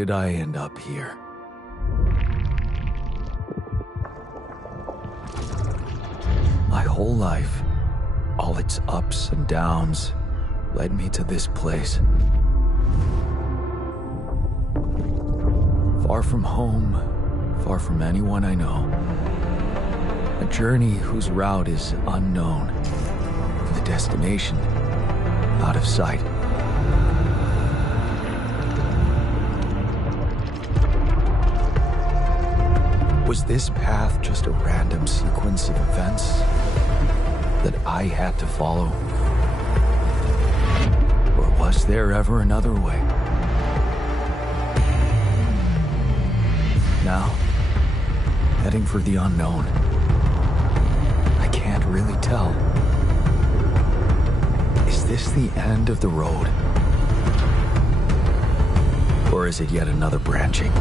did I end up here? My whole life, all its ups and downs, led me to this place. Far from home, far from anyone I know. A journey whose route is unknown, and the destination out of sight. Was this path just a random sequence of events that I had to follow? Or was there ever another way? Now, heading for the unknown. I can't really tell. Is this the end of the road? Or is it yet another branching?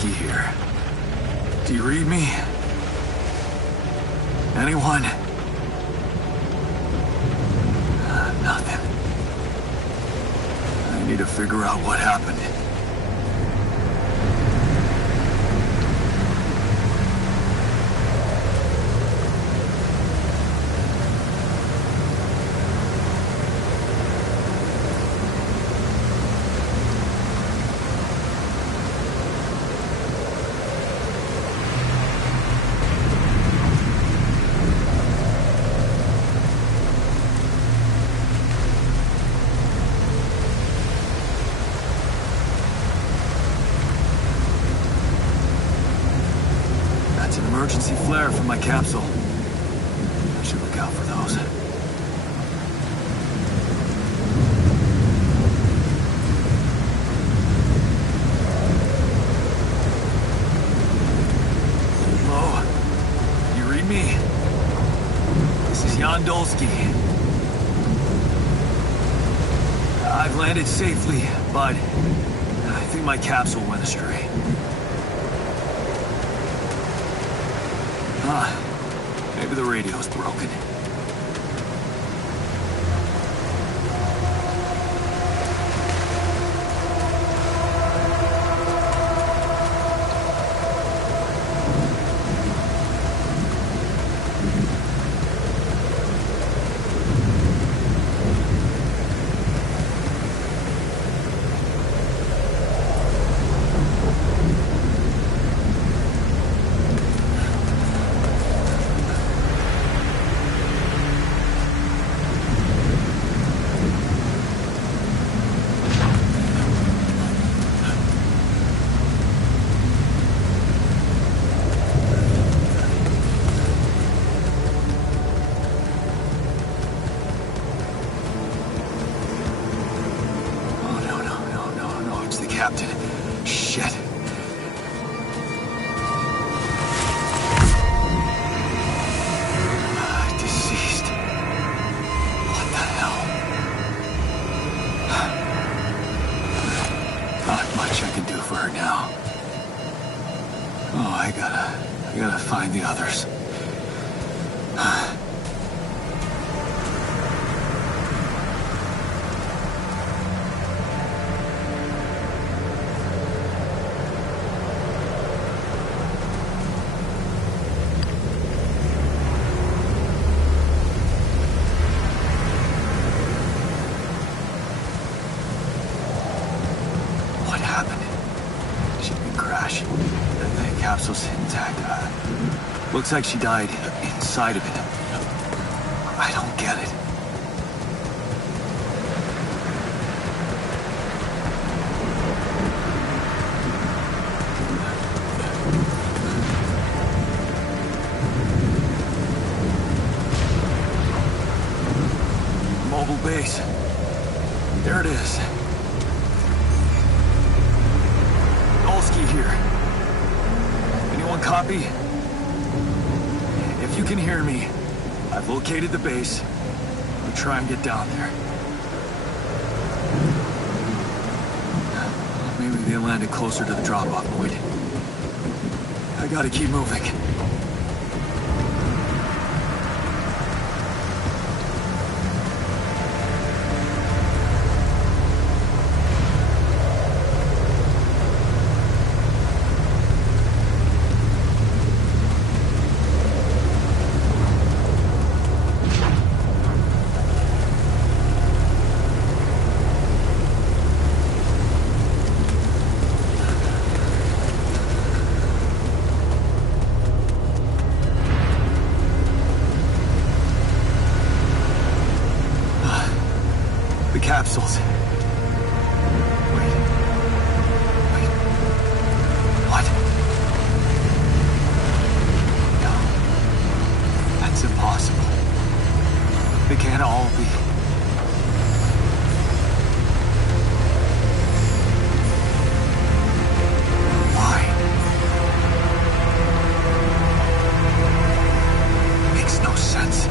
Here. Do you read me? Anyone? Nothing. I need to figure out what happened. Emergency flare from my capsule. I should look out for those. Hello? You read me? This is Jan Dolsky. I've landed safely, but I think my capsule went astray. Maybe the radio's broken. Captain. Shit. Deceased. What the hell? Not much I can do for her now. Oh, I gotta find the others. The capsule's intact. Looks like she died inside of it. I don't get it. mobile base. There it is. Olski here. Anyone copy? If you can hear me, I've located the base. I'll try and get down there. Maybe they landed closer to the drop-off point. I gotta keep moving. Capsules. Wait. What? No. That's impossible. They can't all be. Why? Makes no sense.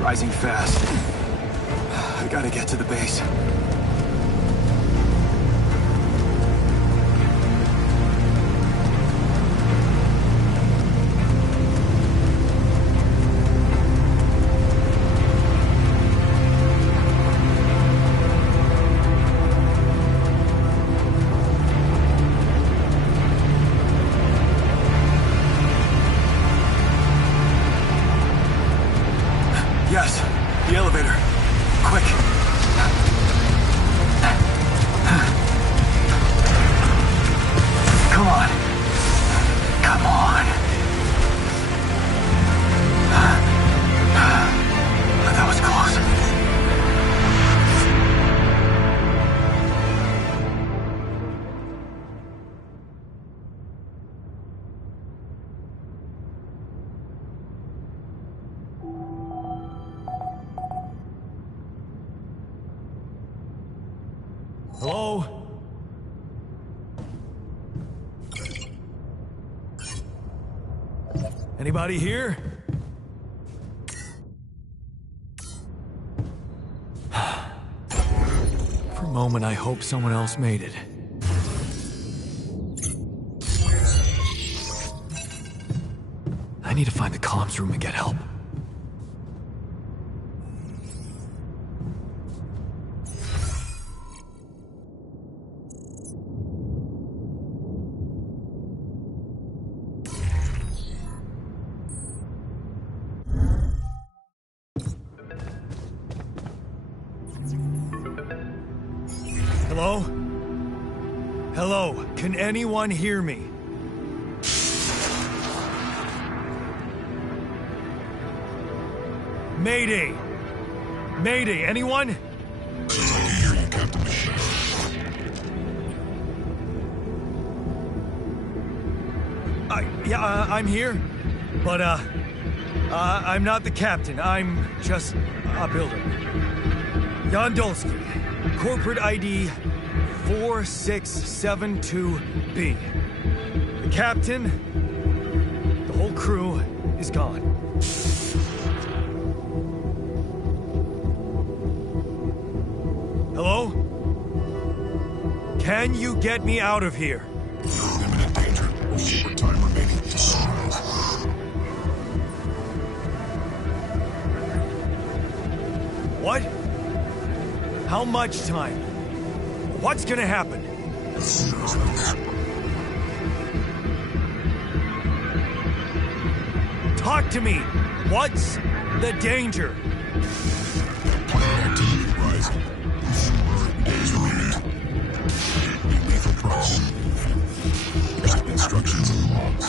Rising fast. I gotta get to the base. Yes, the elevator. Quick. Come on. Come on. That was close. Hello? Anybody here? For a moment, I hope someone else made it. I need to find the comms room and get help. Hello? Hello? Can anyone hear me? Mayday! Mayday, anyone? I can hear you, Captain. I'm here, but, I'm not the captain. I'm just a builder. Yondolski, corporate ID 4672B. The captain, the whole crew is gone. Hello? Can you get me out of here? You're in imminent danger. Short time remaining. What? How much time? What's gonna happen? Talk to me! What's the danger? Activity rising. Days remaining. Lethal price. Instructions in the logs.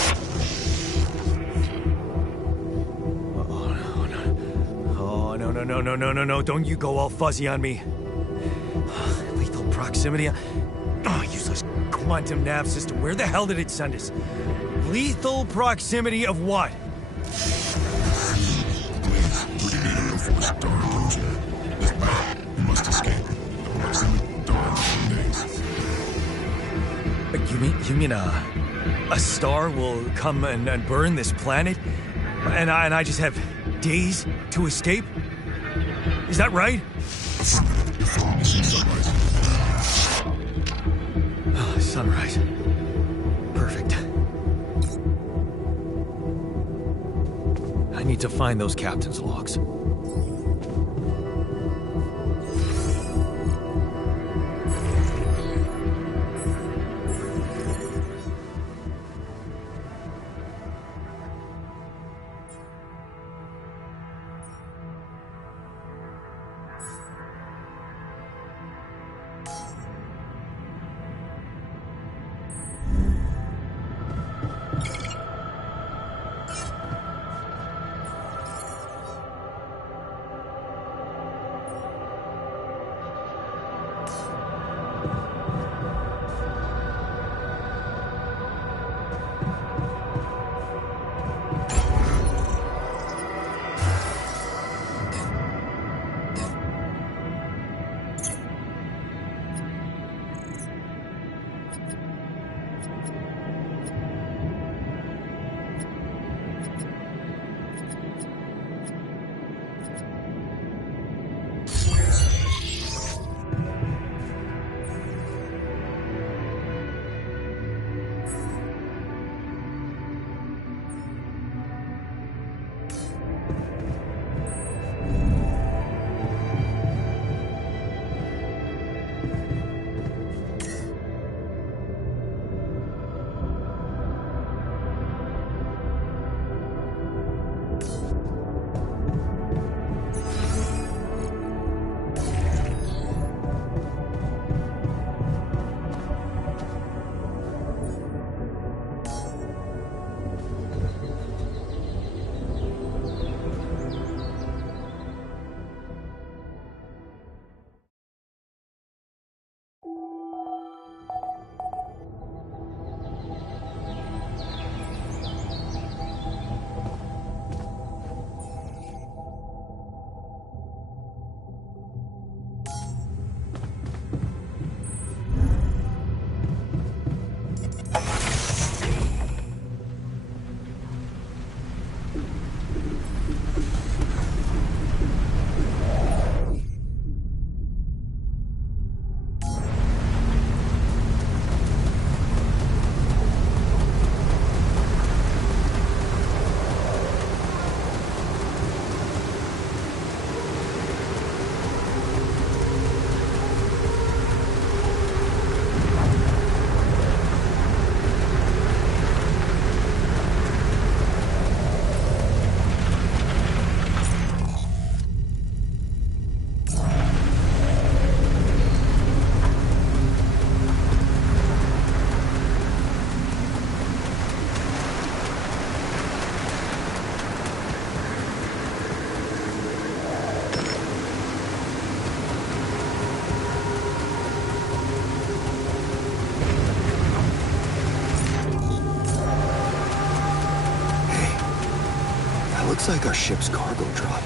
No. Don't you go all fuzzy on me. Lethal proximity? Oh, useless quantum nav system. Where the hell did it send us? Lethal proximity of what? Please, 30 meter before star approaching. This battle, you must escape. Proximity dawn in days. You mean a star will come and burn this planet? And I just have days to escape? Is that right? You're following the sunrise. Oh, sunrise. Perfect. I need to find those captain's logs. Looks like our ship's cargo drop.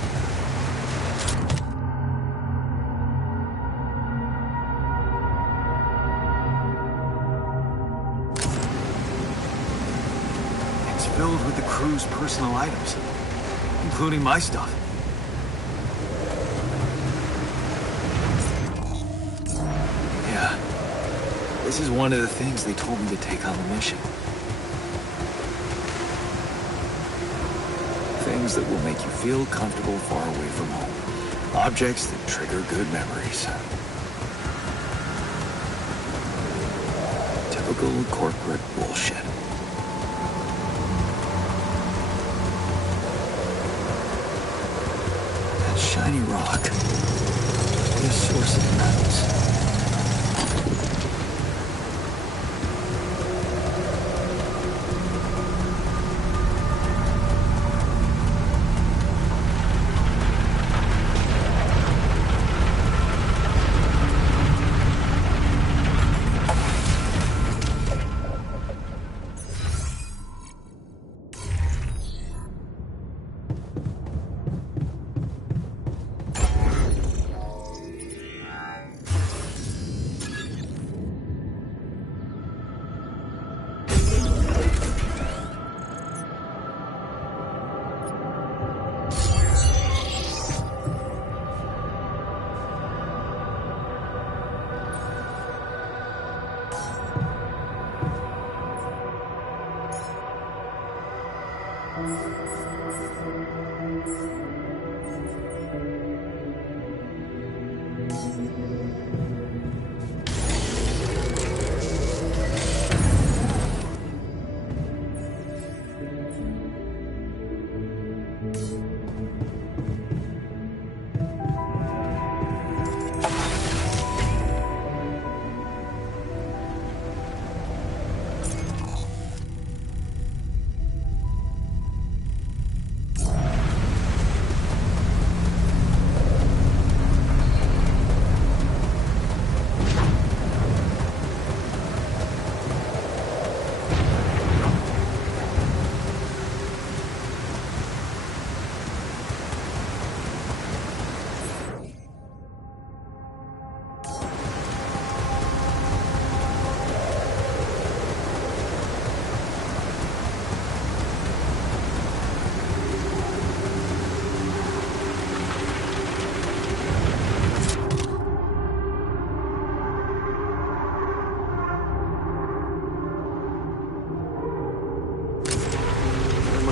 It's filled with the crew's personal items, including my stuff. Yeah, this is one of the things they told me to take on the mission. Things that will make you feel comfortable far away from home. Objects that trigger good memories. Typical corporate bullshit. That shiny rock. The source of metals.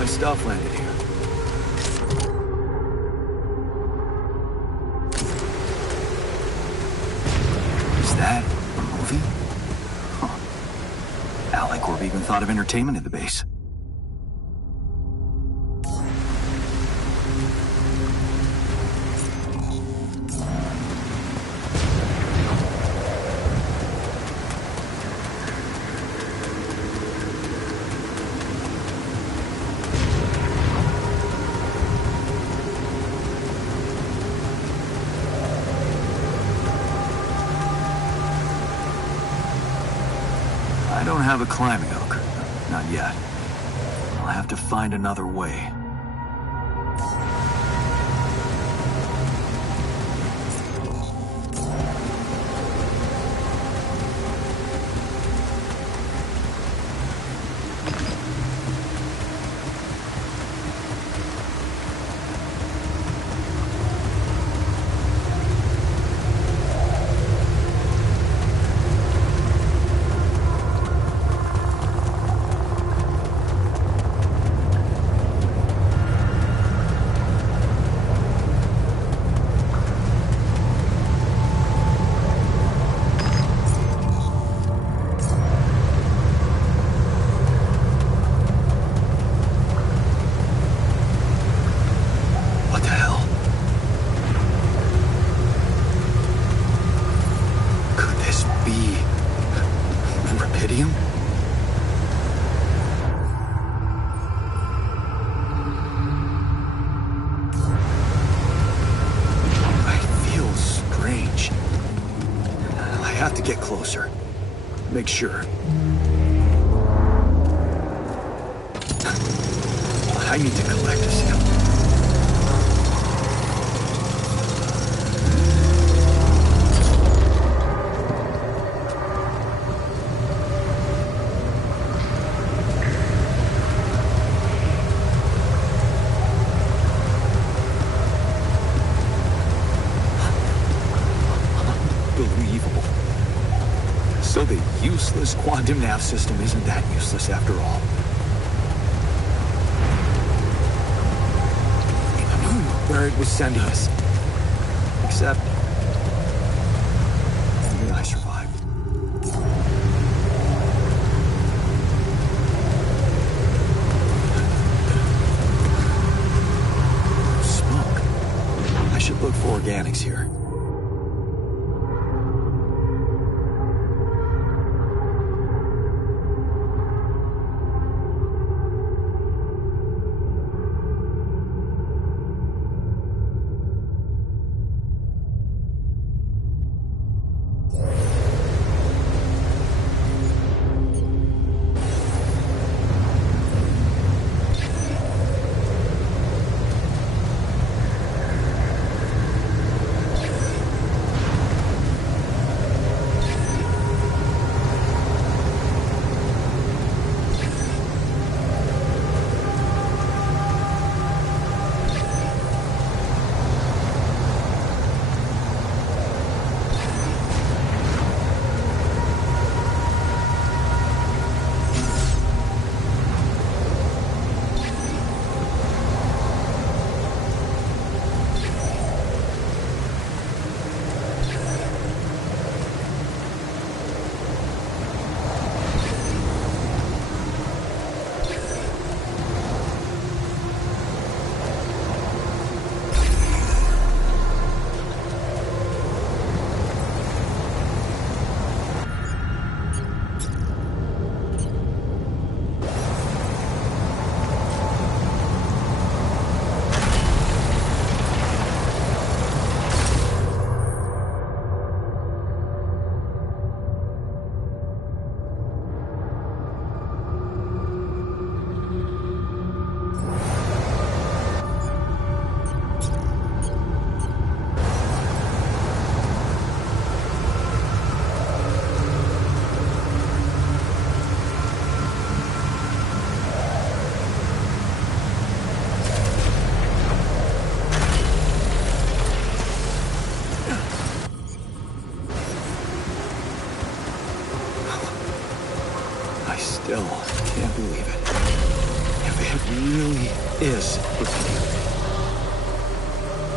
Stuff landed here. Is that a movie? Huh. Alicorp even thought of entertainment at the base. I don't have a climbing hook. Not yet. I'll have to find another way. Get closer. Make sure. I need to collect a sample. Unbelievable. So the useless quantum nav system isn't that useless after all. It knew where it was sending us. Except... I survived. Smoke. I should look for organics here.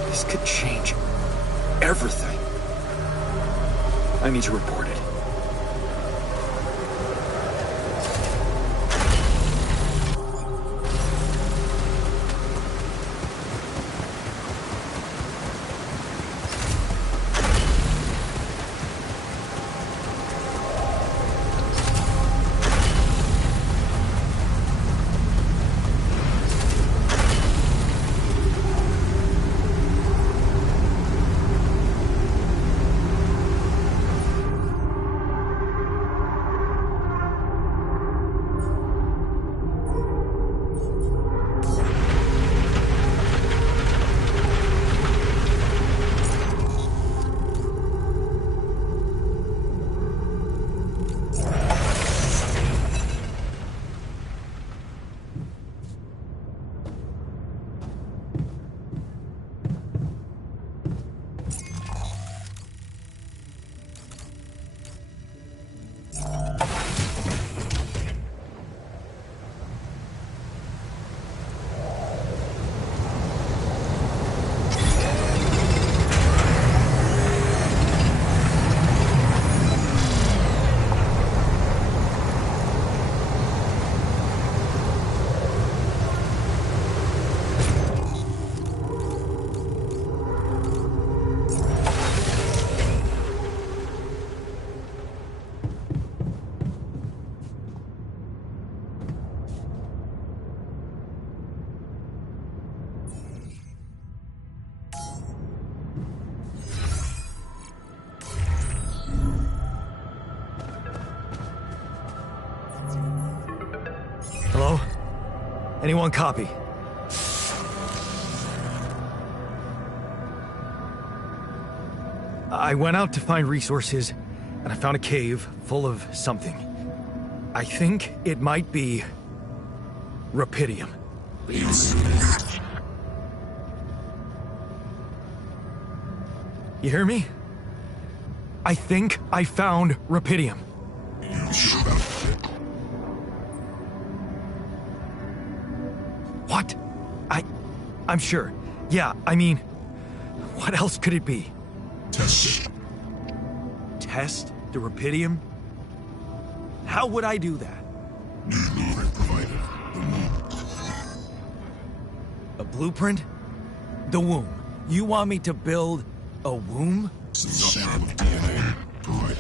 This could change everything. I need to report it. Hello? Anyone copy? I went out to find resources, and I found a cave full of something. I think it might be Rapidium. You hear me? I think I found Rapidium. You sure about it? What? I'm sure. Yeah, I mean, what else could it be? Test it. Test the Rapidium? How would I do that? New blueprint provided. The womb. A blueprint? The womb. You want me to build a womb? Sample of DNA provided.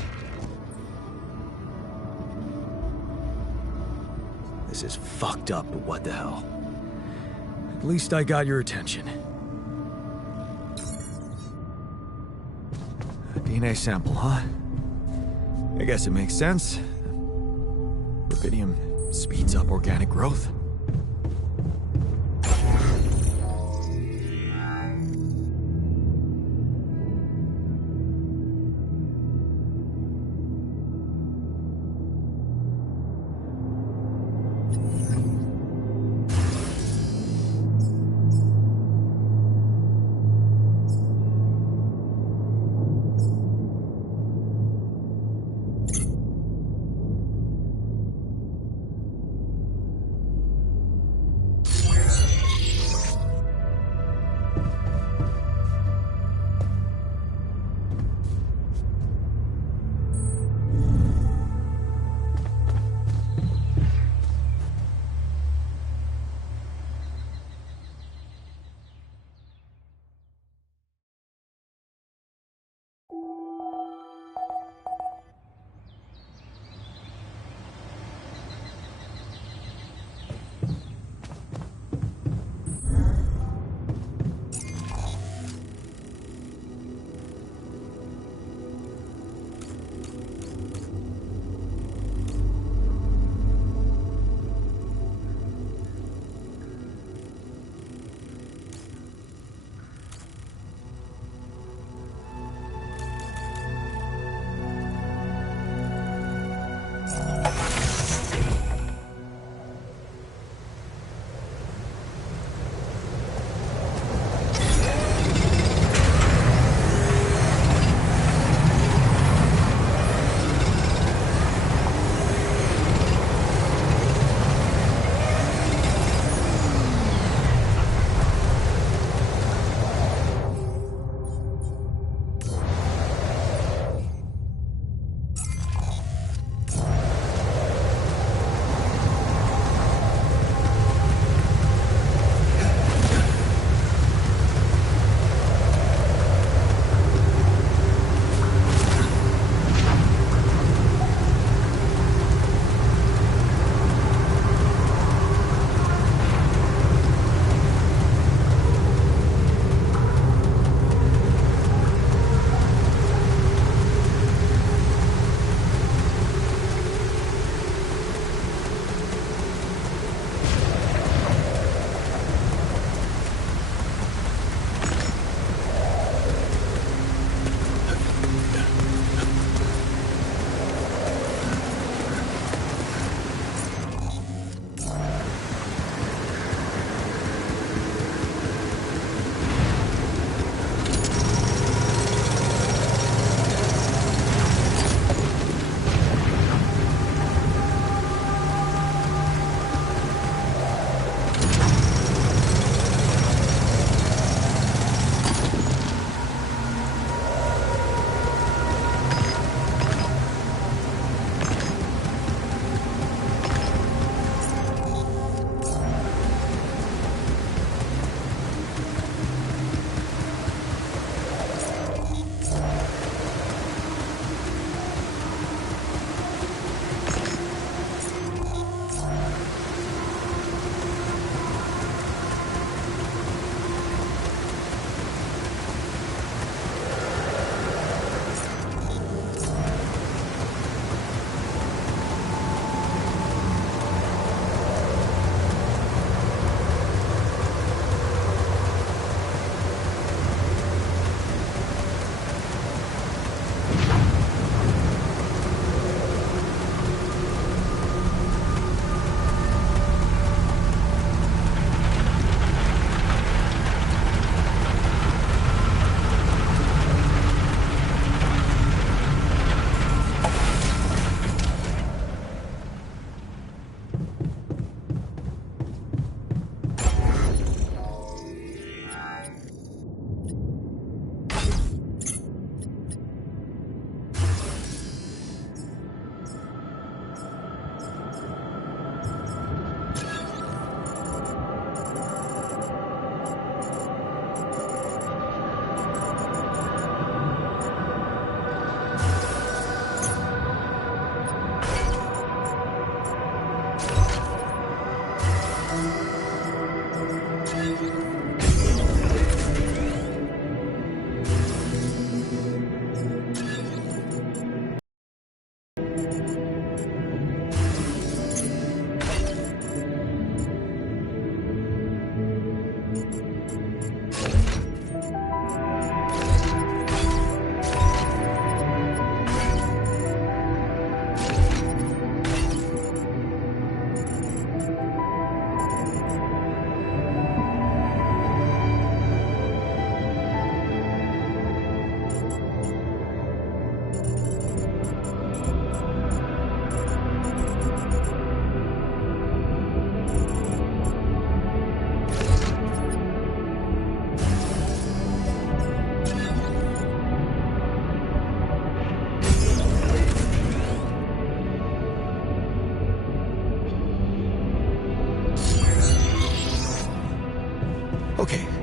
This is fucked up, but what the hell? At least I got your attention. A DNA sample, huh? I guess it makes sense. Rapidium speeds up organic growth.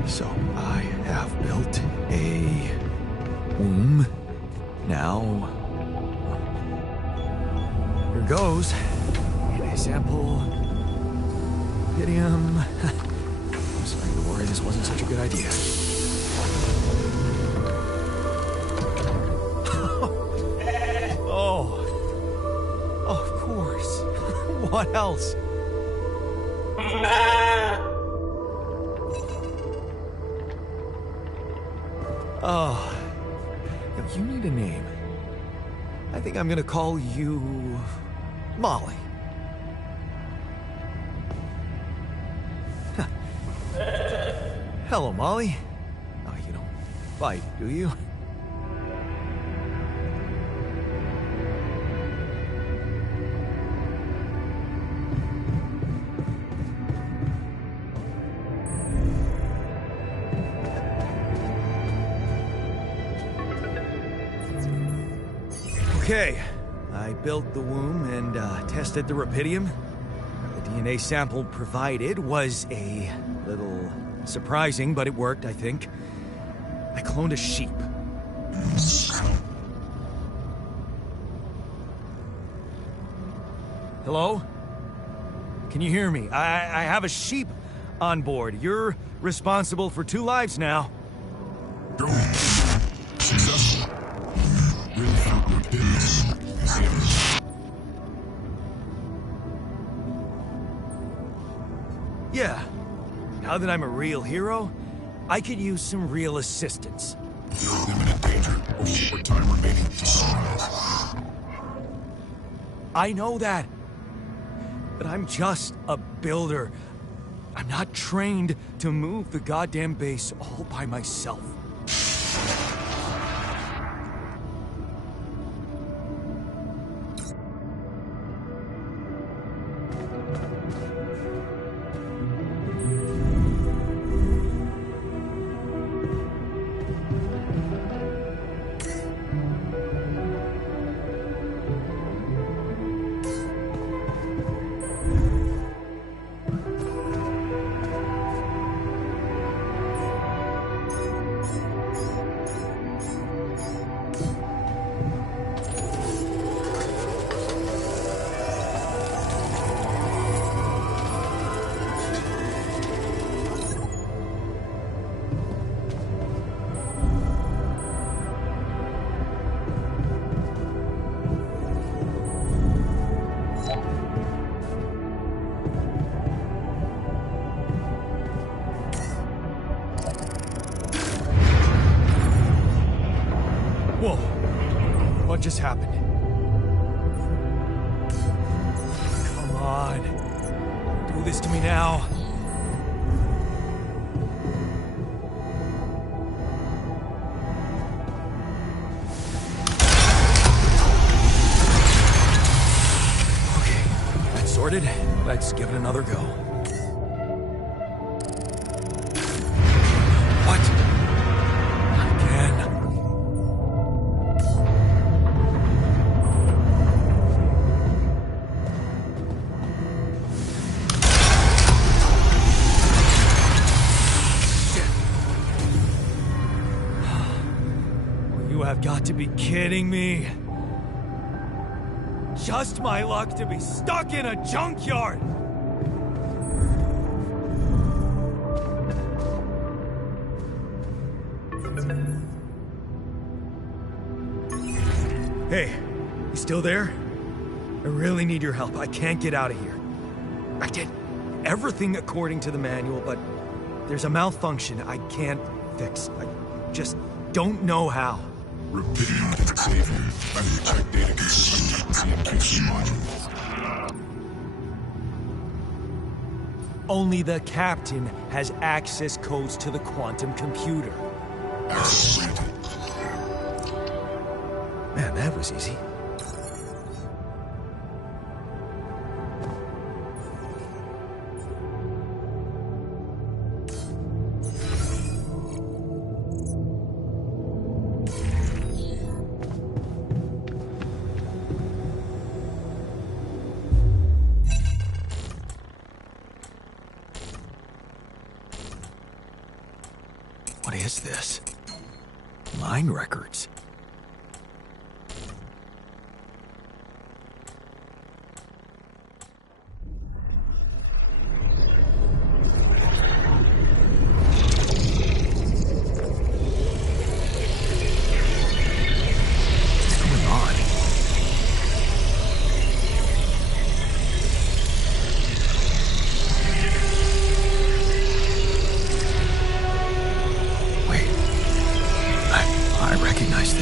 So I have built a womb. Now, here goes. And a sample. Idiom. I'm starting to worry this wasn't such a good idea. Oh. Of course. What else? Oh. You need a name. I think I'm gonna call you Molly. Hello, Molly. Oh, you don't bite, do you? Okay, I built the womb and tested the rapidium. The DNA sample provided was a little surprising, but it worked, I think. I cloned a sheep. Hello? Can you hear me? I have a sheep on board. You're responsible for 2 lives now. Go. Successful. Really found your business. Yeah. Now that I'm a real hero, I could use some real assistance. You're in imminent danger. Only more time remaining to survive. I know that. But I'm just a builder. I'm not trained to move the goddamn base all by myself. Whoa. What just happened? Come on. Don't do this to me now. Okay, that's sorted. Let's give it another go. What? Not again. You have got to be kidding me. Just my luck to be stuck in a junkyard. Hey, you still there? I really need your help. I can't get out of here. I did everything according to the manual, but there's a malfunction I can't fix. I just don't know how. Rapidium can save you. I will check data consistency and CMQC modules. Only the captain has access codes to the quantum computer. Access granted. Man, that was easy. What is this? Line records. I recognize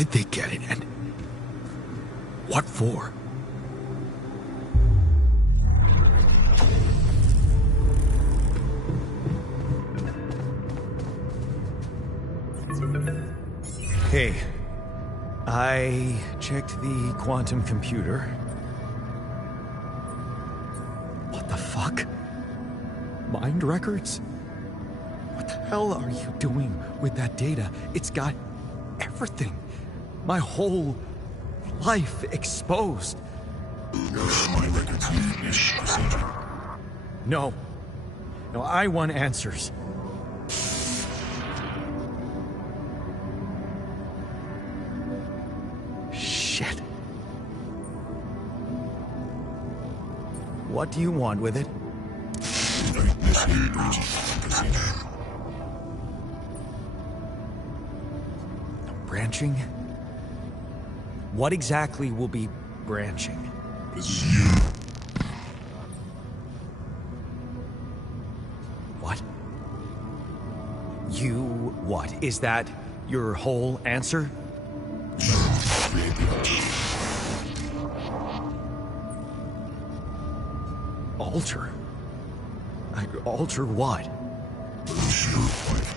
did they get it, and what for? Hey, I checked the quantum computer. What the fuck? Mind records? What the hell are you doing with that data? It's got everything. My whole life exposed. My records need this procedure. No. No, I want answers. Shit. What do you want with it? This here branching procedure. Branching? What exactly will be branching? This is you. What? You what? Is that your whole answer? Create the altar. Alter? Alter what? Lose your life.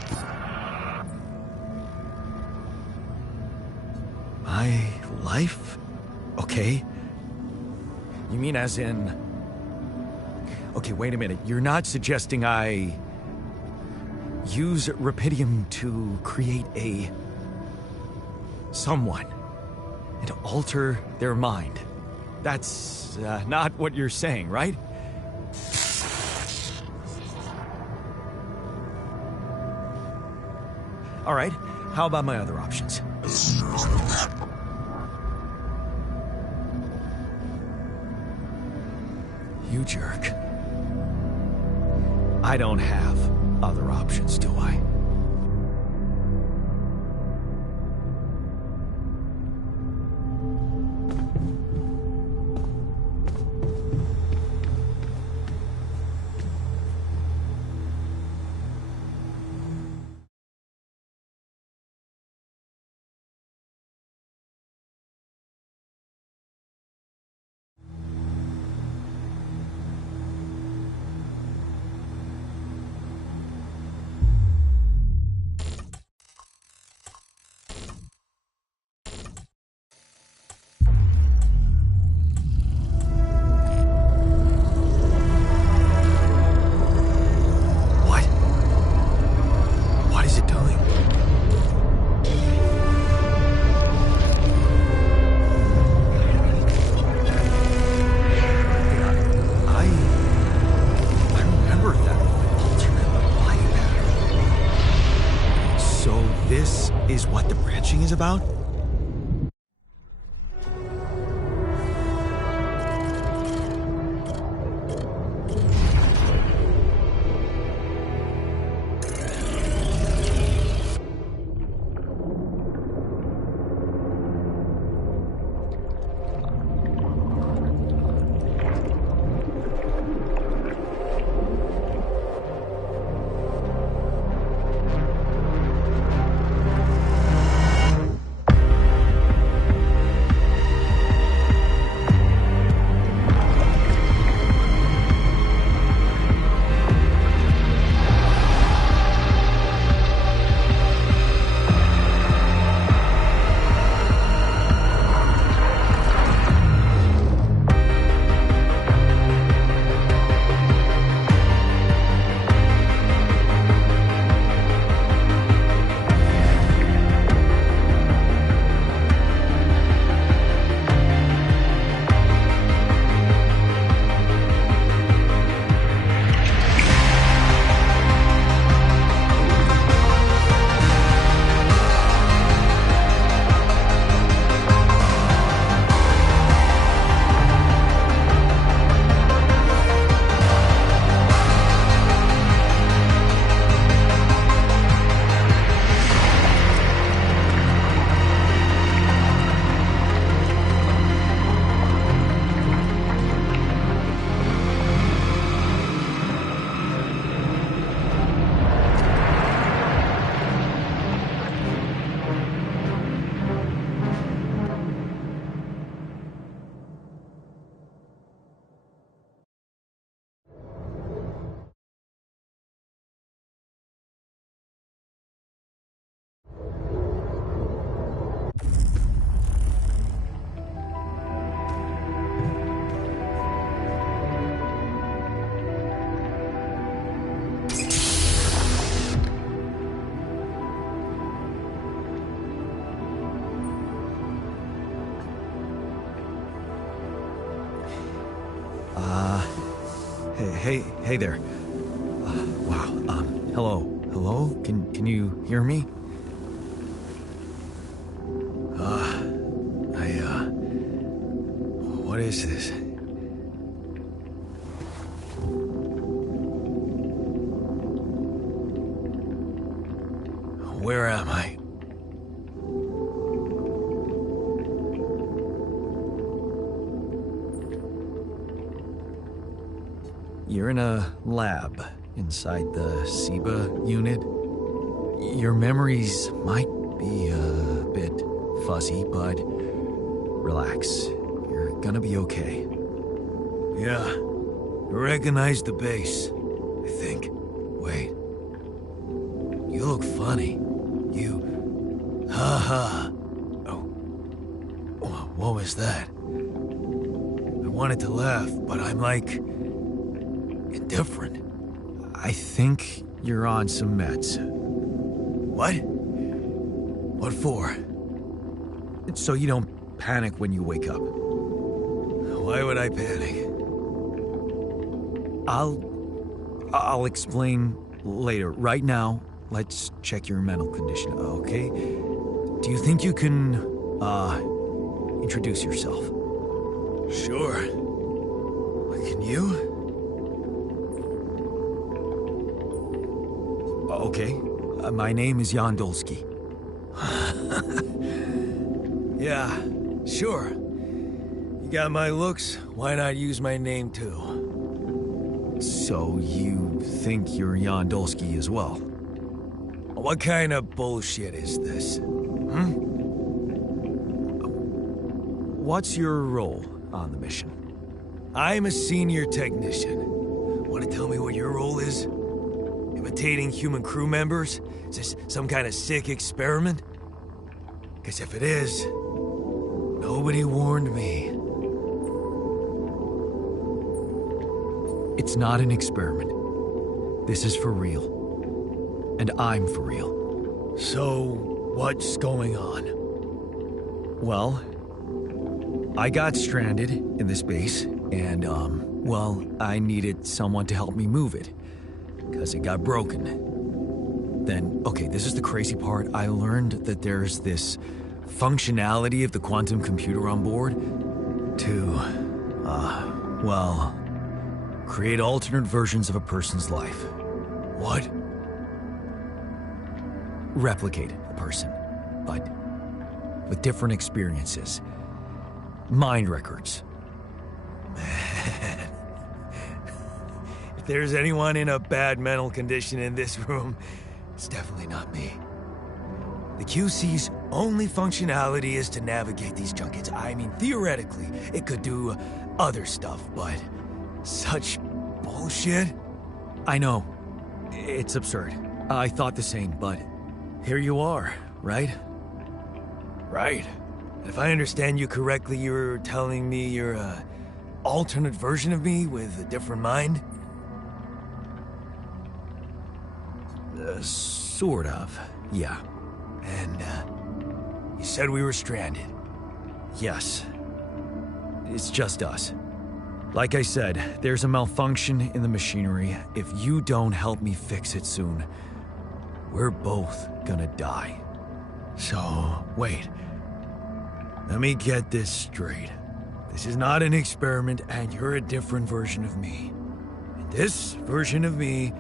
My life? Okay. You mean as in... Okay, wait a minute. You're not suggesting I... use Rapidium to create a... someone. And to alter their mind. That's not what you're saying, right? All right. How about my other options? You jerk. I don't have other options, do I? Is what the branching is about? hey there. Wow, hello? Can you hear me? What is this? Where am I? You're in a lab inside the SIBA unit. Your memories might be a bit fuzzy, but relax. You're gonna be okay. Yeah, I recognize the base, I think. Wait. You look funny. You... Ha-ha. Oh. What was that? I wanted to laugh, but I'm like... indifferent. I think you're on some meds. What? What for? So you don't panic when you wake up. Why would I panic? I'll explain later. Right now, let's check your mental condition, okay? Do you think you can, introduce yourself? Sure. Can you? Okay. My name is Yandolski. Yeah, sure. You got my looks, why not use my name too? So you think you're Yandolski as well? What kind of bullshit is this? What's your role on the mission? I'm a senior technician. Want to tell me what your role is? Imitating human crew members? Is this some kind of sick experiment? Because if it is, nobody warned me. It's not an experiment. This is for real. And I'm for real. So, what's going on? Well, I got stranded in this base, and, well, I needed someone to help me move it. Because it got broken. Then, okay, this is the crazy part. I learned that there's this functionality of the quantum computer on board to, well, create alternate versions of a person's life. What? Replicate a person, but with different experiences. Mind records. Man. If there's anyone in a bad mental condition in this room, it's definitely not me. The QC's only functionality is to navigate these junkets. I mean, theoretically, it could do other stuff, but such bullshit? I know. It's absurd. I thought the same, but here you are, right? Right. If I understand you correctly, you're telling me you're a alternate version of me with a different mind? Sort of, yeah. And, you said we were stranded. Yes. It's just us. Like I said, there's a malfunction in the machinery. If you don't help me fix it soon, we're both gonna die. So, wait. Let me get this straight. This is not an experiment, and you're a different version of me. And this version of me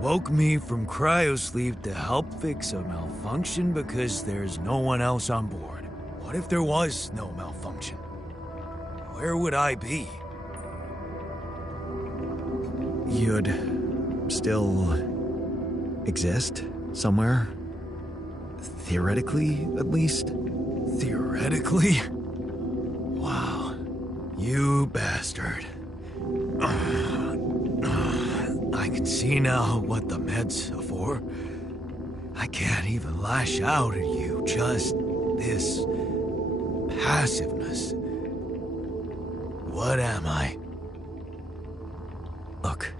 woke me from cryosleep to help fix a malfunction because there's no one else on board. What if there was no malfunction? Where would I be? You'd still exist somewhere? Theoretically, at least? Theoretically? Wow. You bastard. I can see now what the meds are for. I can't even lash out at you, just this passiveness. What am I? Look,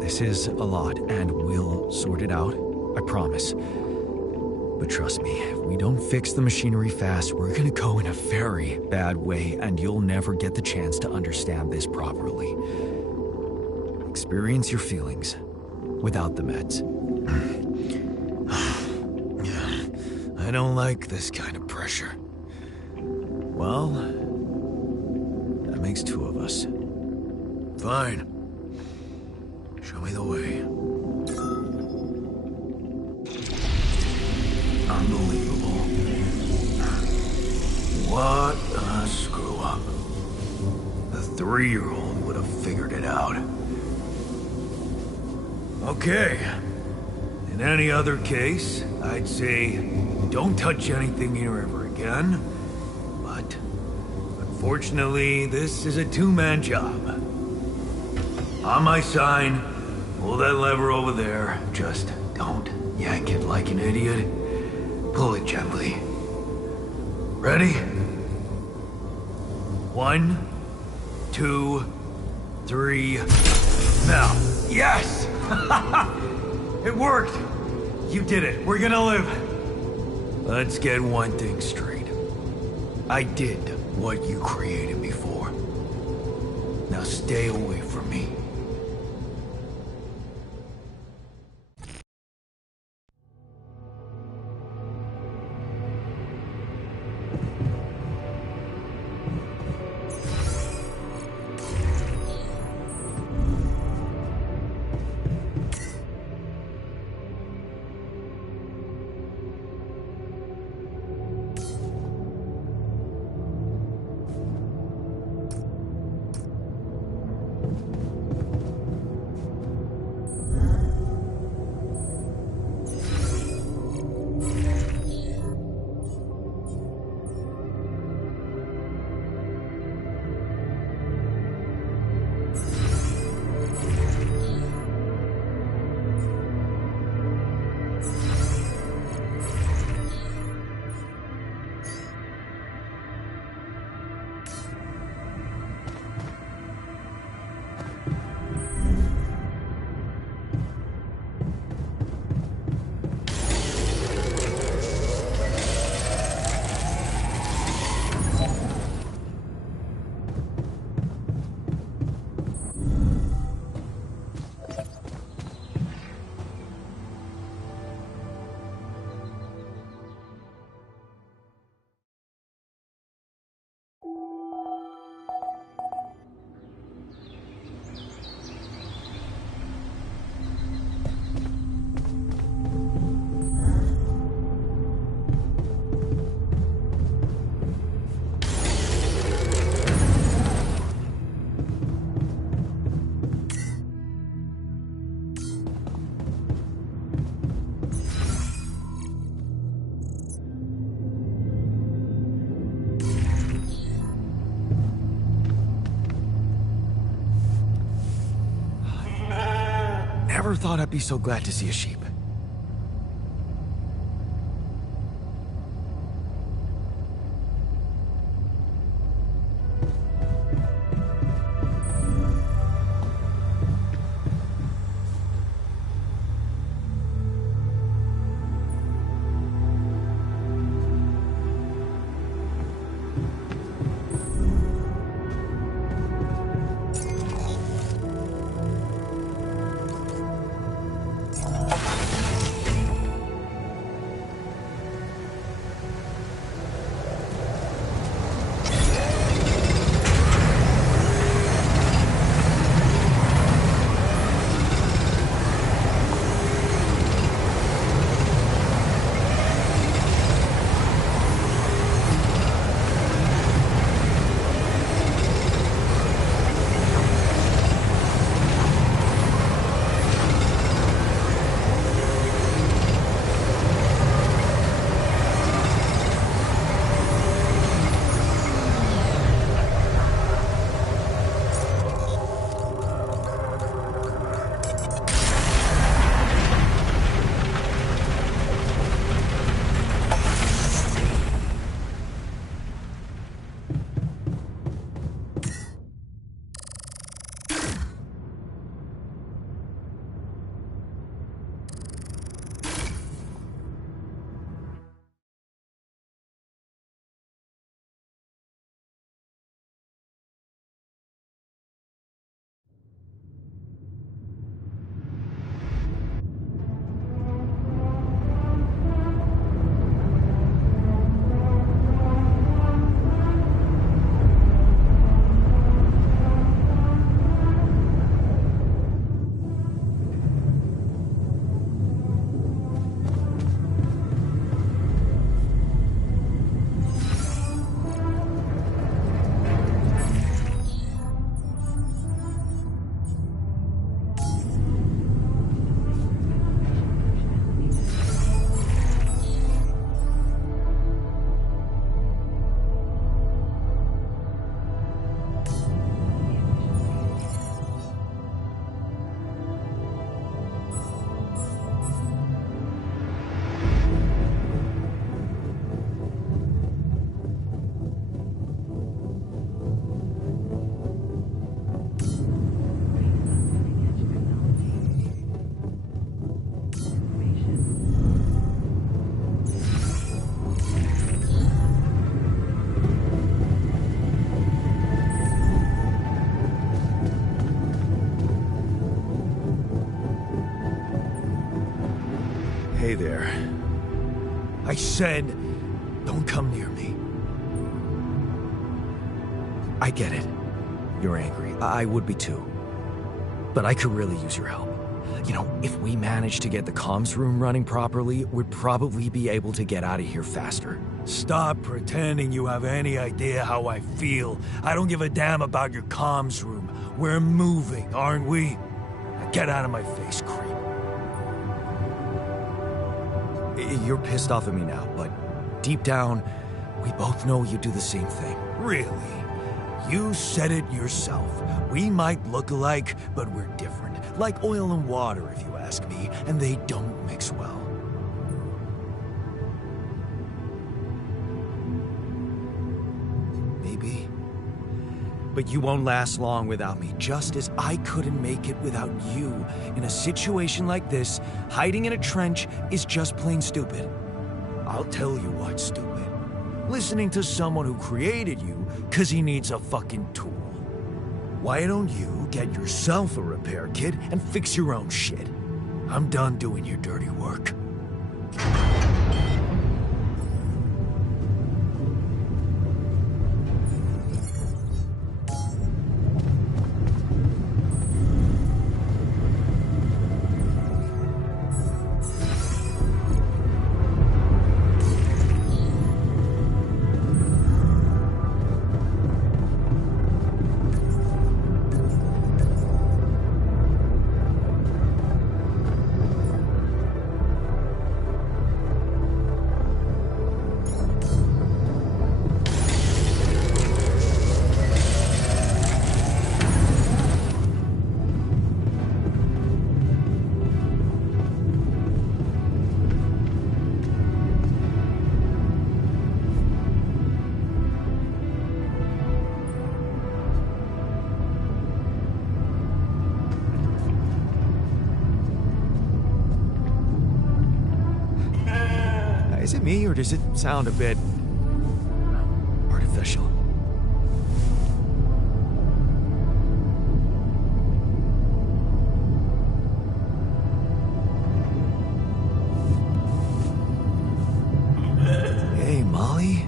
this is a lot, and we'll sort it out, I promise. But trust me, if we don't fix the machinery fast, we're gonna go in a very bad way, and you'll never get the chance to understand this properly. experience your feelings without the meds. I don't like this kind of pressure. Well, that makes two of us. Fine. Show me the way. Unbelievable. What a screw up. The 3-year-old would have figured it out. Okay. In any other case, I'd say don't touch anything here ever again. But unfortunately, this is a two-man job. On my sign, pull that lever over there. Just don't yank it like an idiot. Pull it gently. Ready? 1, 2, 3. Now. Yes! It worked! You did it. We're gonna live. Let's get one thing straight. I did what you created me for. Now stay away from me. Never thought I'd be so glad to see a sheep. there. I said, don't come near me. I get it. You're angry. I would be too. But I could really use your help. You know, if we manage to get the comms room running properly, we'd probably be able to get out of here faster. Stop pretending you have any idea how I feel. I don't give a damn about your comms room. We're moving, aren't we? Now get out of my face, creep. You're pissed off at me now, but deep down, we both know you do the same thing. Really? You said it yourself. We might look alike, but we're different. Like oil and water, if you ask me, and they don't mix well. Maybe. But you won't last long without me, just as I couldn't make it without you. In a situation like this, hiding in a trench is just plain stupid. I'll tell you what's stupid. Listening to someone who created you because he needs a fucking tool. Why don't you get yourself a repair kit and fix your own shit? I'm done doing your dirty work. Is it me, or does it sound a bit artificial? Hey, Molly.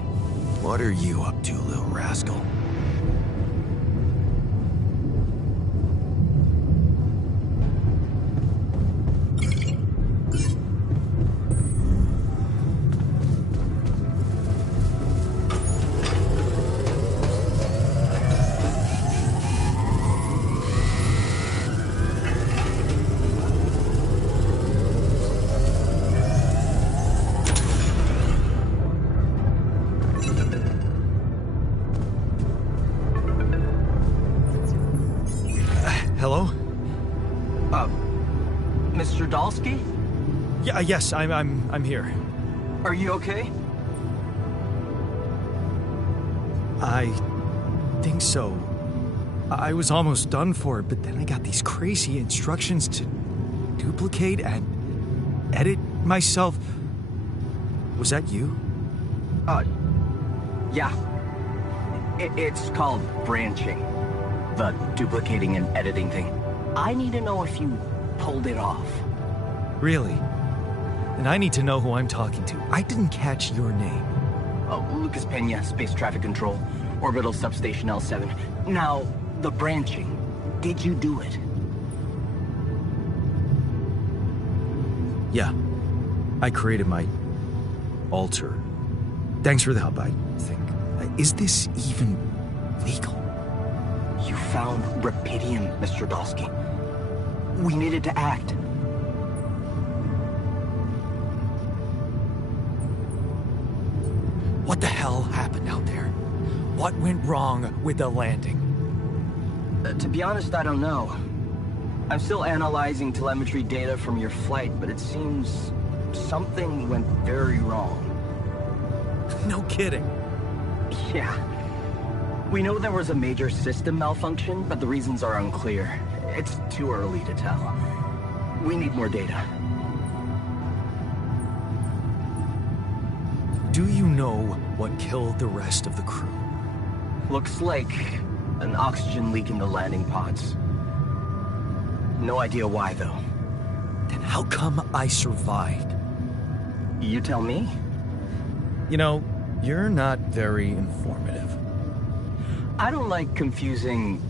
What are you up to, little rascal? Hello? Mr. Dalsky? Yeah, yes, I'm here. Are you okay? I think so. I was almost done for, but then I got these crazy instructions to duplicate and edit myself. Was that you? Yeah. It's called branching. The duplicating and editing thing. I need to know if you pulled it off. Really? And I need to know who I'm talking to. I didn't catch your name. Lucas Pena, Space Traffic Control, Orbital Substation L7. Now, the branching. Did you do it? Yeah. I created my alter. Thanks for the help, I think. Is this even legal? You found Rapidium, Mr. Dalsky. We needed to act. What the hell happened out there? What went wrong with the landing? To be honest, I don't know. I'm still analyzing telemetry data from your flight, but it seems something went very wrong. No kidding. Yeah. We know there was a major system malfunction, but the reasons are unclear. It's too early to tell. We need more data. Do you know what killed the rest of the crew? Looks like an oxygen leak in the landing pods. No idea why, though. Then how come I survived? You tell me. You know, you're not very informative. I don't like confusing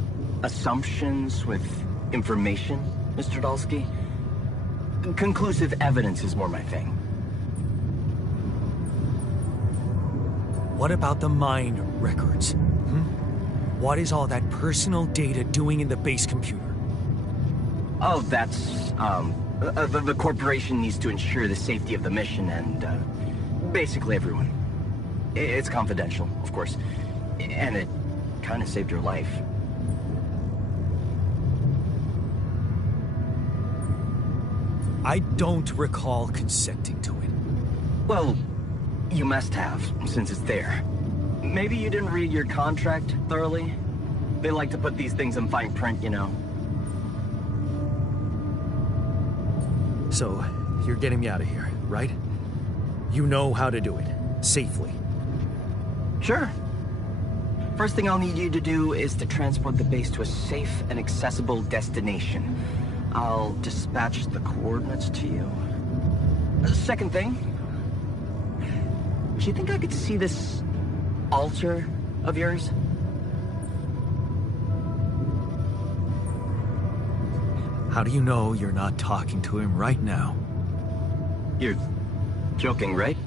assumptions with information, Mr. Dalsky. Conclusive evidence is more my thing. What about the mine records? What is all that personal data doing in the base computer? Oh, that's, the corporation needs to ensure the safety of the mission and, basically everyone. It's confidential, of course. And it kind of saved your life. I don't recall consenting to it. Well, you must have, since it's there. Maybe you didn't read your contract thoroughly? They like to put these things in fine print, you know. So, you're getting me out of here, right? You know how to do it. Safely. Sure. First thing I'll need you to do is to transport the base to a safe and accessible destination. I'll dispatch the coordinates to you. Second thing, do you think I could see this altar of yours? How do you know you're not talking to him right now? You're joking, right?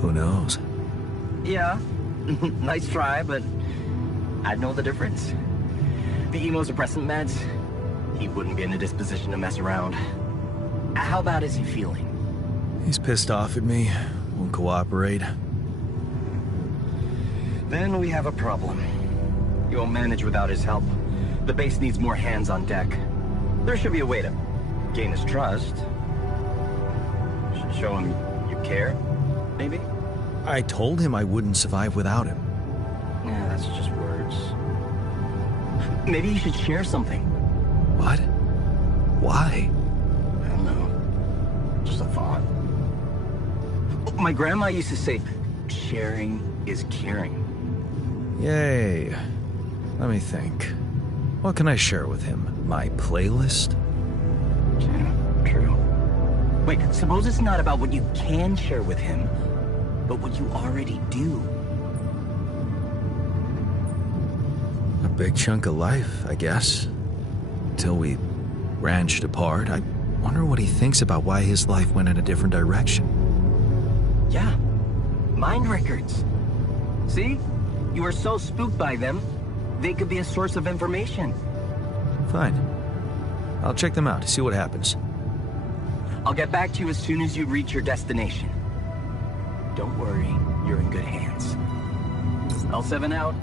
Who knows? Yeah. Nice try, but I'd know the difference. The immunosuppressant meds, he wouldn't be in a disposition to mess around. How bad is he feeling? He's pissed off at me. Won't cooperate. Then we have a problem. You won't manage without his help. The base needs more hands on deck. There should be a way to gain his trust. Show him you care, maybe? I told him I wouldn't survive without him. Yeah, that's just words. Maybe you should share something. What? Why? I don't know. Just a thought. My grandma used to say, sharing is caring. Yay. Let me think. What can I share with him? My playlist? Yeah, true. Wait, suppose it's not about what you can share with him, but what you already do. A big chunk of life, I guess. Until we branched apart, I wonder what he thinks about why his life went in a different direction. Yeah, mind records. See? You are so spooked by them, they could be a source of information. Fine. I'll check them out, see what happens. I'll get back to you as soon as you reach your destination. Don't worry, you're in good hands. L7 out.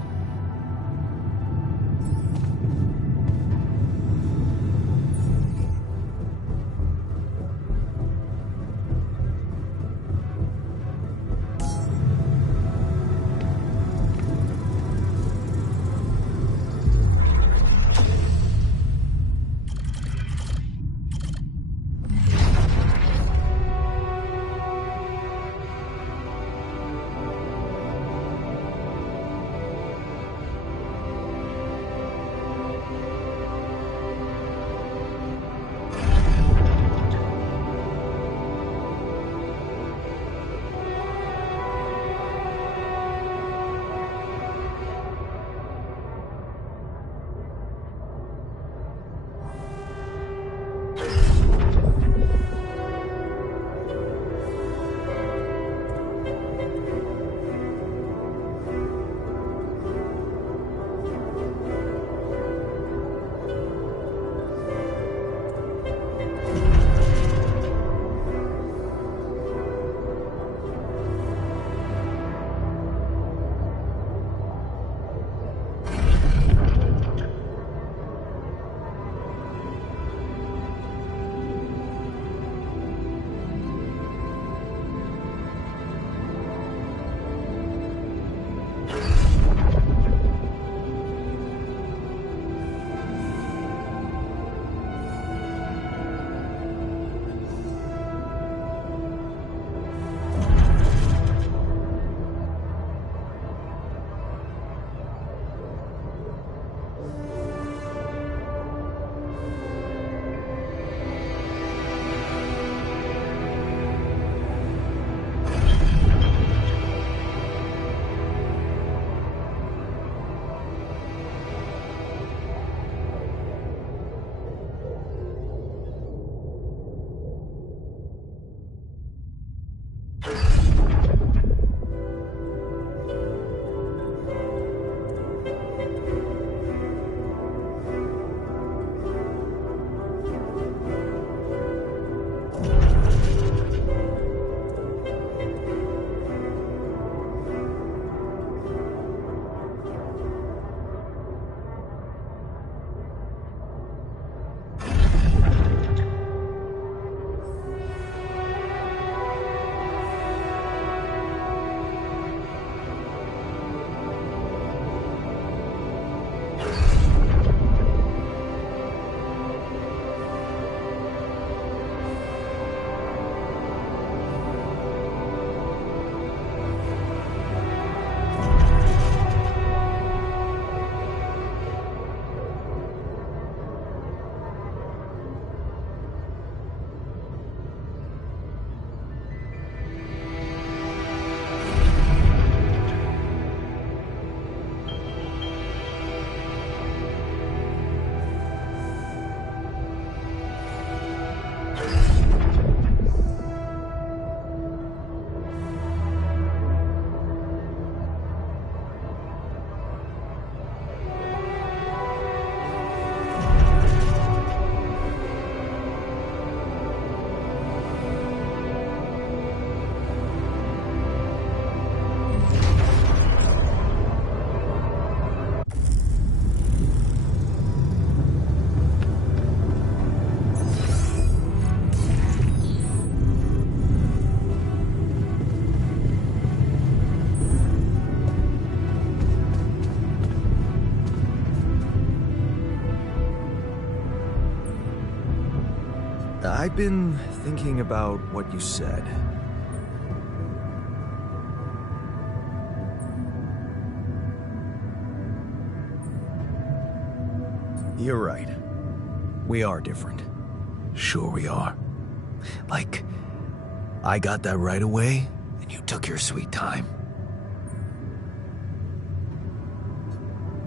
I've been thinking about what you said. You're right. We are different. Sure we are. Like, I got that right away, and you took your sweet time.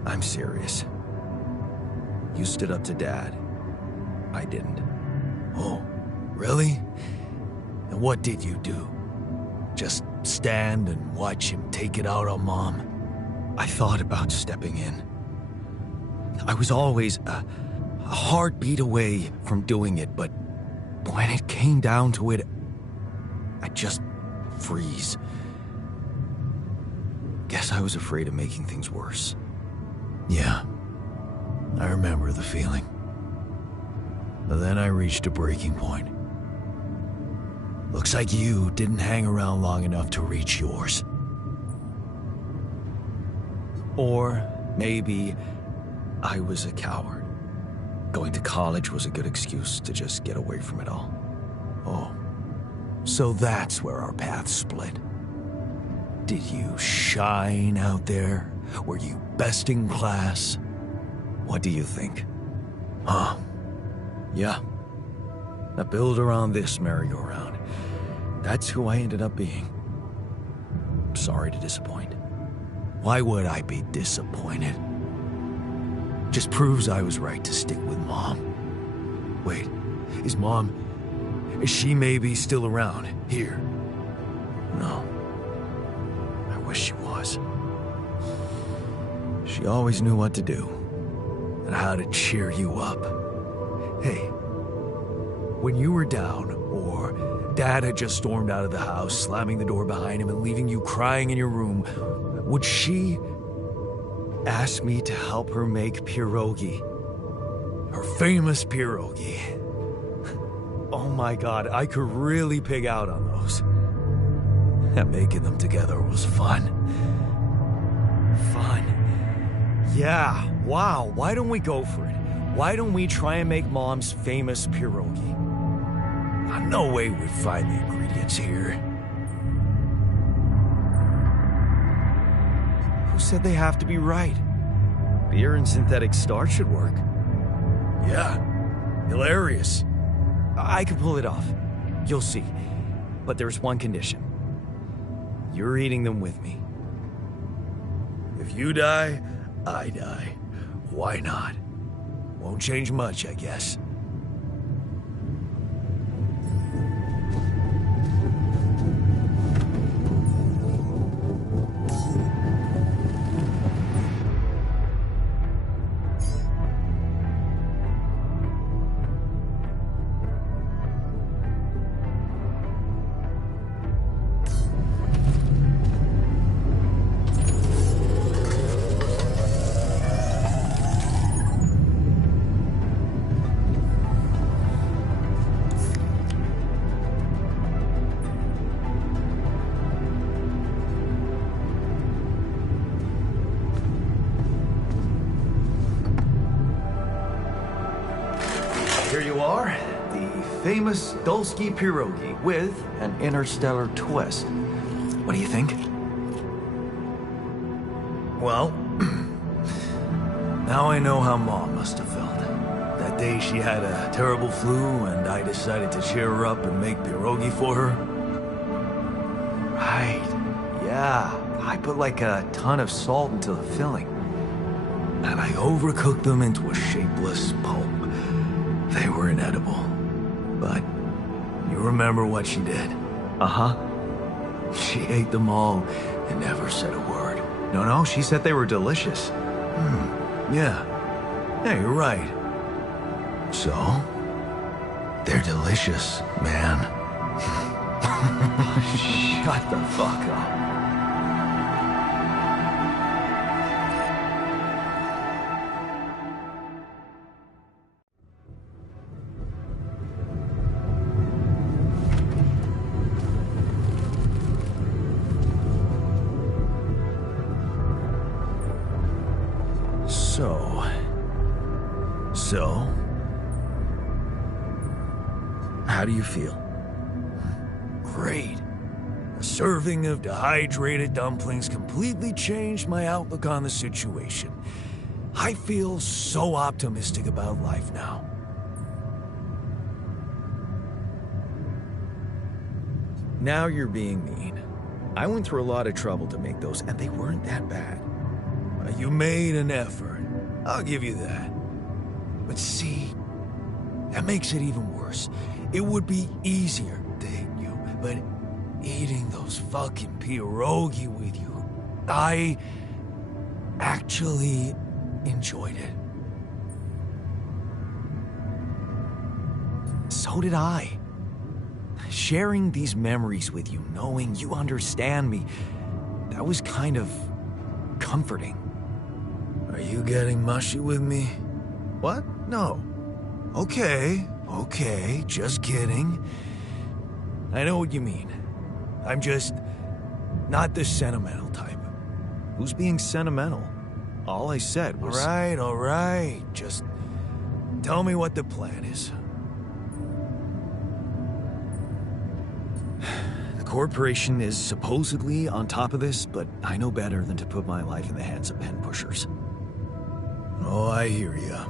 I'm serious. You stood up to Dad. I didn't. Oh, really? And what did you do? Just stand and watch him take it out on Mom? I thought about stepping in. I was always a heartbeat away from doing it, but when it came down to it, I'd just freeze. Guess I was afraid of making things worse. Yeah, I remember the feeling. But then I reached a breaking point. Looks like you didn't hang around long enough to reach yours. Or maybe I was a coward. Going to college was a good excuse to just get away from it all. Oh, so that's where our paths split. Did you shine out there? Were you best in class? What do you think? Huh? Yeah. Now build around this merry-go-round. That's who I ended up being. Sorry to disappoint. Why would I be disappointed? Just proves I was right to stick with Mom. Wait, is she maybe still around here? No. I wish she was. She always knew what to do and how to cheer you up. Hey, when you were down or Dad had just stormed out of the house, slamming the door behind him and leaving you crying in your room, would she ask me to help her make pierogi? Her famous pierogi. Oh my God, I could really pig out on those. And making them together was fun. Fun. Yeah, wow, why don't we go for it? Why don't we try and make Mom's famous pierogi? No way we'd find the ingredients here. Who said they have to be right? Beer and synthetic starch should work. Yeah, hilarious. I can pull it off. You'll see. But there's one condition. You're eating them with me. If you die, I die. Why not? Won't change much, I guess. Here you are, the famous Dulski pierogi with an interstellar twist. What do you think? Well, now I know how Mom must have felt. That day she had a terrible flu and I decided to cheer her up and make pierogi for her. Right, yeah. I put like a ton of salt into the filling. And I overcooked them into a shapeless pulp. They were inedible. But you remember what she did? Uh-huh. She ate them all and never said a word. No, she said they were delicious. Yeah. Yeah, you're right. So, they're delicious, man. Shut the fuck up. So, how How do you feel? Great. A serving of dehydrated dumplings completely changed my outlook on the situation. I feel so optimistic about life now. Now you're being mean. I went through a lot of trouble to make those, and they weren't that bad. You made an effort. I'll give you that. But see, that makes it even worse. It would be easier to hit you, but eating those fucking pierogi with you, I actually enjoyed it. So did I. Sharing these memories with you, knowing you understand me, that was kind of comforting. Are you getting mushy with me? What? No. Okay, just kidding. I know what you mean. I'm just not the sentimental type. Who's being sentimental? All I said was... All right. Just tell me what the plan is. The corporation is supposedly on top of this, but I know better than to put my life in the hands of pen pushers. Oh, I hear ya.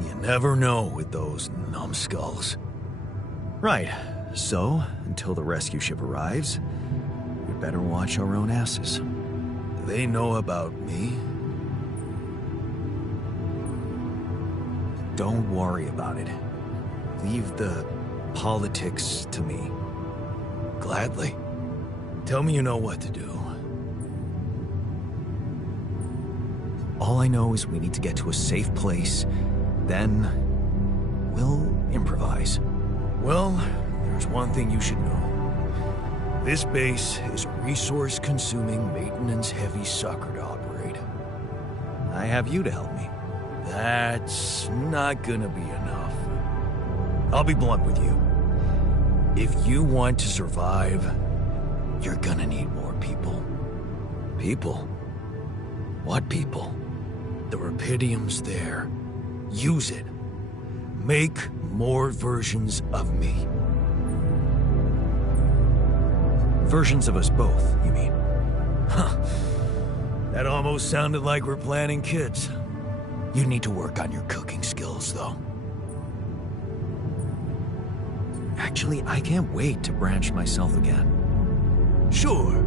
You never know with those numbskulls. Right. So, until the rescue ship arrives, we better watch our own asses. Do they know about me? Don't worry about it. Leave the politics to me. Gladly. Tell me you know what to do. All I know is we need to get to a safe place, then we'll improvise. Well, there's one thing you should know. This base is a resource-consuming, maintenance-heavy sucker to operate. I have you to help me. That's not gonna be enough. I'll be blunt with you. If you want to survive, you're gonna need more people. People? What people? The Rapidium's there. Use it. Make more versions of me. Versions of us both, you mean? Huh. That almost sounded like we're planning kids. You need to work on your cooking skills, though. Actually, I can't wait to branch myself again. Sure.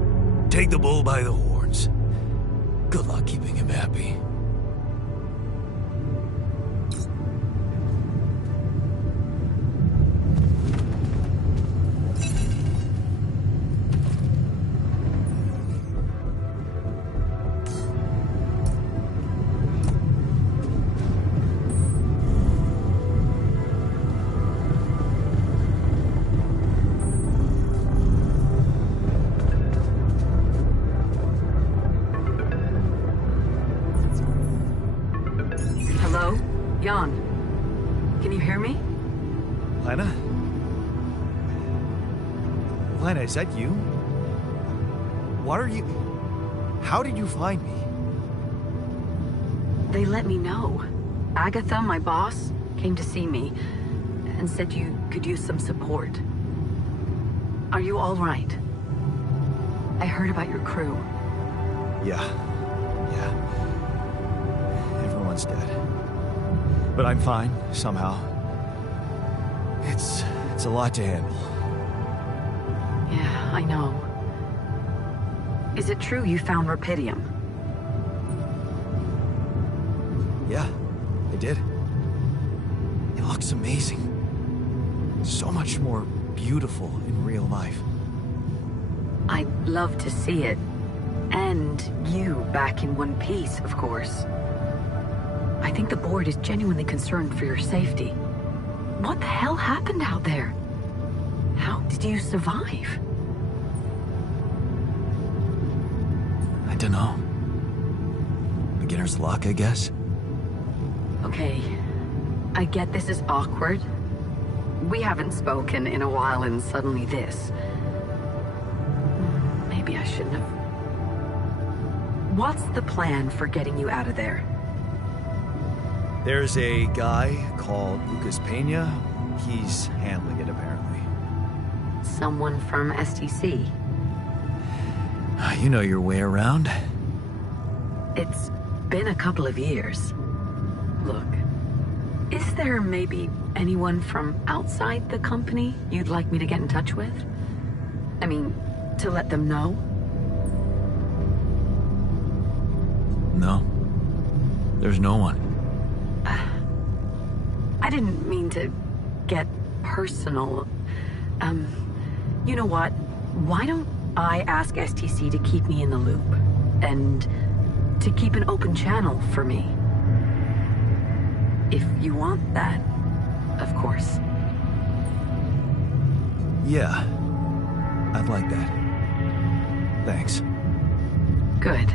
Take the bull by the horns. Good luck keeping him happy. Jan, can you hear me? Lena? Lena, is that you? What are you... How did you find me? They let me know. Agatha, my boss, came to see me and said you could use some support. Are you all right? I heard about your crew. Yeah. Everyone's dead. But I'm fine, somehow. It's a lot to handle. Yeah, I know. Is it true you found Rapidium? Yeah, I did. It looks amazing. So much more beautiful in real life. I'd love to see it. And you back in one piece, of course. I think the board is genuinely concerned for your safety. What the hell happened out there? How did you survive? I don't know. Beginner's luck, I guess. Okay, I get this is awkward. We haven't spoken in a while and suddenly this. Maybe I shouldn't have. What's the plan for getting you out of there? There's a guy called Lucas Pena. He's handling it, apparently. someone from STC. You know your way around. It's been a couple of years. Look, is there maybe anyone from outside the company you'd like me to get in touch with? I mean, to let them know? No. There's no one. I didn't mean to get personal. You know what? Why don't I ask STC to keep me in the loop? And to keep an open channel for me? If you want that, of course. Yeah. I'd like that. Thanks. Good.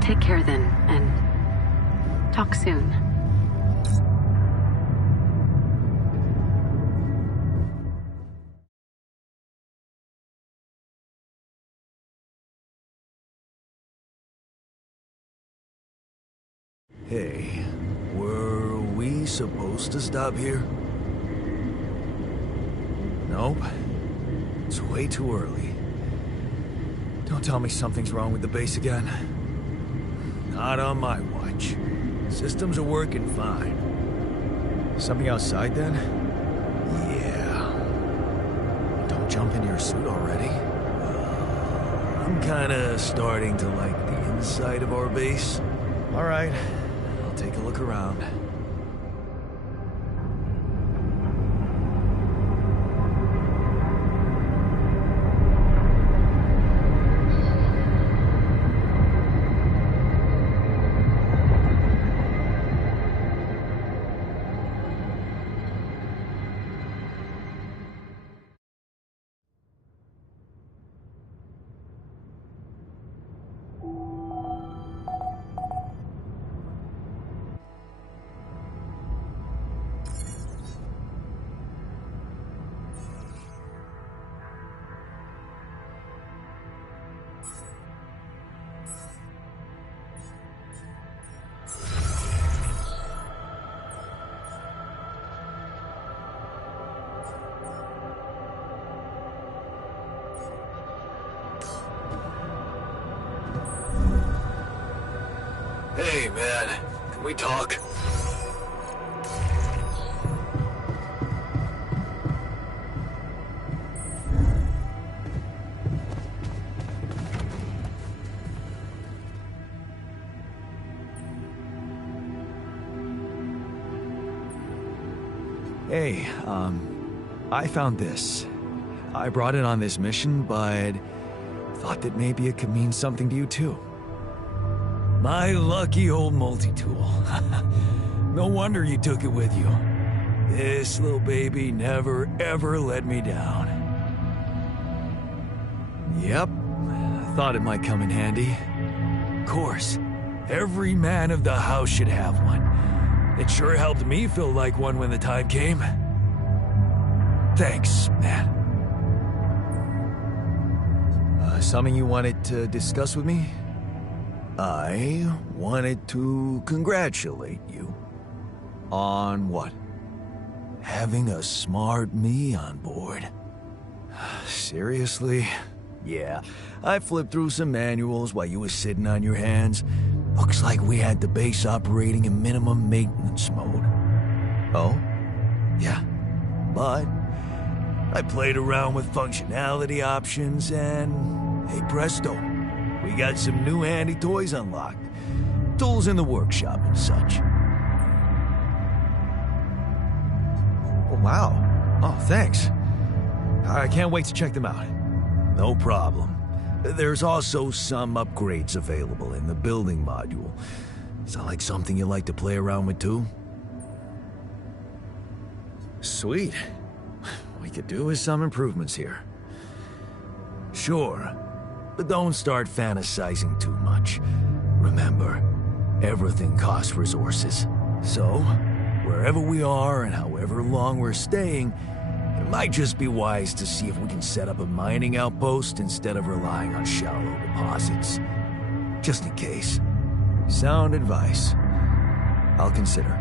Take care then, and talk soon. Hey, were we supposed to stop here? Nope. It's way too early. Don't tell me something's wrong with the base again. Not on my watch. Systems are working fine. Something outside then? Yeah. Don't jump into your suit already. I'm kinda starting to like the inside of our base. Alright, I'll take a look around. Hey, man. Can we talk? Hey, I found this. I brought it on this mission, but thought that maybe it could mean something to you too. My lucky old multi-tool. No wonder you took it with you. This little baby never ever let me down. Yep, I thought it might come in handy. Of course, every man of the house should have one. It sure helped me feel like one when the time came. Thanks, man. Something you wanted to discuss with me? I wanted to congratulate you. On what? Having a smart me on board. Seriously? Yeah, I flipped through some manuals while you were sitting on your hands. Looks like we had the base operating in minimum maintenance mode. Oh? Yeah. But I played around with functionality options and, hey presto, we got some new handy toys unlocked. Tools in the workshop and such. Oh, wow. Oh, thanks. I can't wait to check them out. No problem. There's also some upgrades available in the building module. Sound like something you like to play around with too? Sweet. We could do with some improvements here. Sure, but don't start fantasizing too much. Remember, everything costs resources. So, wherever we are and however long we're staying, it might just be wise to see if we can set up a mining outpost instead of relying on shallow deposits. Just in case. Sound advice. I'll consider.